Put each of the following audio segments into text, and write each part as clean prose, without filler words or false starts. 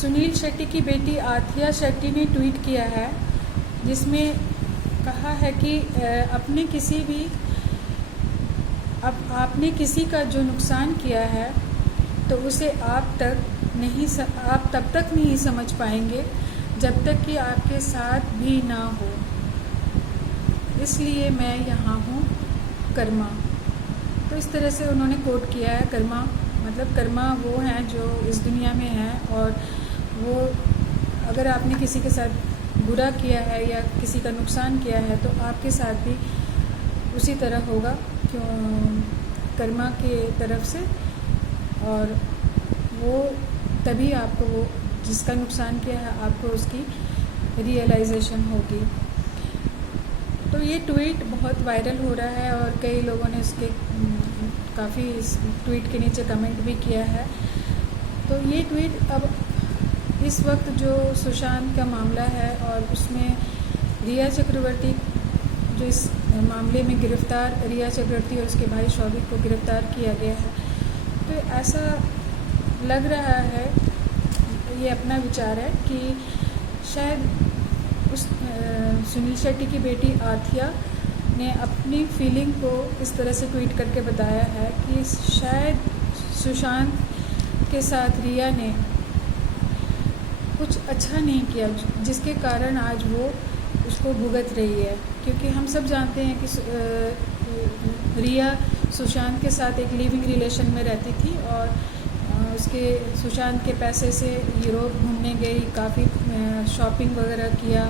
सुनील शेट्टी की बेटी आथिया शेट्टी ने ट्वीट किया है जिसमें कहा है कि आपने किसी का जो नुकसान किया है तो उसे आप तब तक नहीं समझ पाएंगे जब तक कि आपके साथ भी ना हो। इसलिए मैं यहाँ हूँ कर्मा। तो इस तरह से उन्होंने कोट किया है। कर्मा मतलब कर्मा वो हैं जो इस दुनिया में हैं, और वो अगर आपने किसी के साथ बुरा किया है या किसी का नुकसान किया है तो आपके साथ भी उसी तरह होगा कर्मा के तरफ से, और वो तभी आपको वो जिसका नुकसान किया है आपको उसकी रियलाइजेशन होगी। तो ये ट्वीट बहुत वायरल हो रहा है और कई लोगों ने उसके काफ़ी इस ट्वीट के नीचे कमेंट भी किया है। तो ये ट्वीट अब इस वक्त जो सुशांत का मामला है और उसमें रिया चक्रवर्ती जो इस मामले में गिरफ़्तार, रिया चक्रवर्ती और उसके भाई शौविक को गिरफ़्तार किया गया है, तो ऐसा लग रहा है, ये अपना विचार है कि शायद उस सुनील शेट्टी की बेटी आथिया ने अपनी फीलिंग को इस तरह से ट्वीट करके बताया है कि शायद सुशांत के साथ रिया ने कुछ अच्छा नहीं किया जिसके कारण आज वो उसको भुगत रही है। क्योंकि हम सब जानते हैं कि रिया सुशांत के साथ एक लिविंग रिलेशन में रहती थी और उसके सुशांत के पैसे से यूरोप घूमने गई, काफ़ी शॉपिंग वगैरह किया।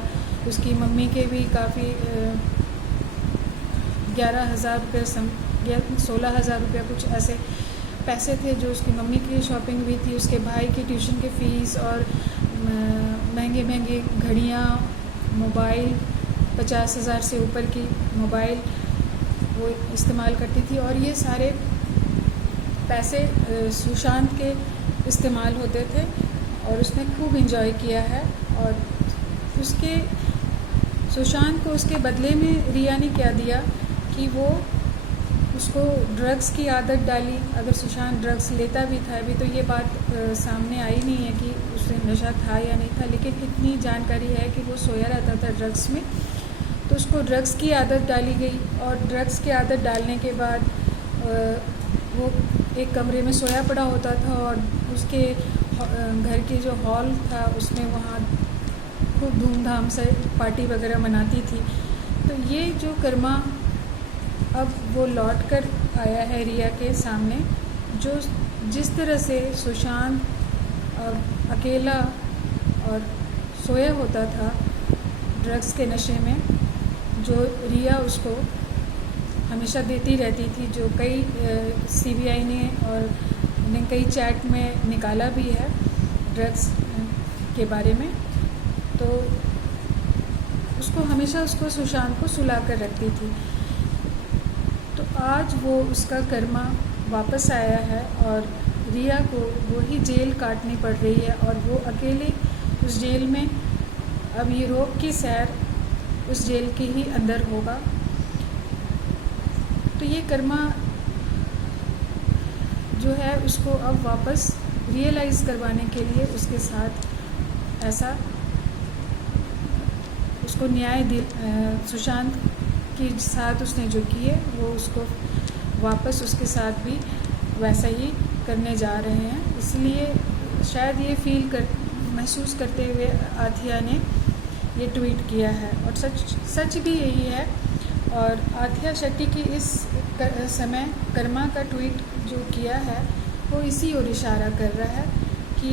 उसकी मम्मी के भी काफ़ी 11,000 रुपये 16,000 रुपये कुछ ऐसे पैसे थे जो उसकी मम्मी की शॉपिंग भी थी। उसके भाई की ट्यूशन की फ़ीस और महंगे महंगे घड़ियाँ, मोबाइल 50,000 से ऊपर की मोबाइल वो इस्तेमाल करती थी, और ये सारे पैसे सुशांत के इस्तेमाल होते थे और उसने खूब एंजॉय किया है। और उसके सुशांत को उसके बदले में रिया ने क्या दिया कि वो उसको ड्रग्स की आदत डाली। अगर सुशांत ड्रग्स लेता भी था, अभी तो ये बात सामने आई नहीं है कि उसे नशा था या नहीं था, लेकिन इतनी जानकारी है कि वो सोया रहता था ड्रग्स में, तो उसको ड्रग्स की आदत डाली गई। और ड्रग्स की आदत डालने के बाद वो एक कमरे में सोया पड़ा होता था और उसके घर के जो हॉल था उसमें वहाँ खूब धूमधाम से पार्टी वगैरह मनाती थी। तो ये जो कर्मा अब वो लौट कर आया है रिया के सामने, जो जिस तरह से सुशांत अकेला और सोया होता था ड्रग्स के नशे में, जो रिया उसको हमेशा देती रहती थी, जो कई सीबीआई ने और ने कई चैट में निकाला भी है ड्रग्स के बारे में, तो उसको हमेशा उसको सुशांत को सुला कर रखती थी। तो आज वो उसका कर्मा वापस आया है और रिया को वही जेल काटनी पड़ रही है और वो अकेले उस जेल में अब यूरोप की सैर उस जेल के ही अंदर होगा। तो ये कर्मा जो है उसको अब वापस रियलाइज़ करवाने के लिए उसके साथ ऐसा उसको न्याय सुशांत के साथ उसने जो किए वो उसको वापस उसके साथ भी वैसा ही करने जा रहे हैं। इसलिए शायद ये महसूस करते हुए आथिया ने ये ट्वीट किया है, और सच भी यही है। और आथिया शेट्टी की इस समय कर्मा का ट्वीट जो किया है वो इसी ओर इशारा कर रहा है कि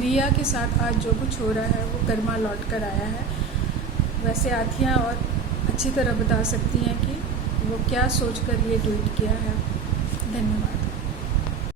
रिया के साथ आज जो कुछ हो रहा है वो कर्मा लौट कर आया है। वैसे आथिया और अच्छी तरह बता सकती हैं कि वो क्या सोचकर ये ट्वीट किया है। धन्यवाद।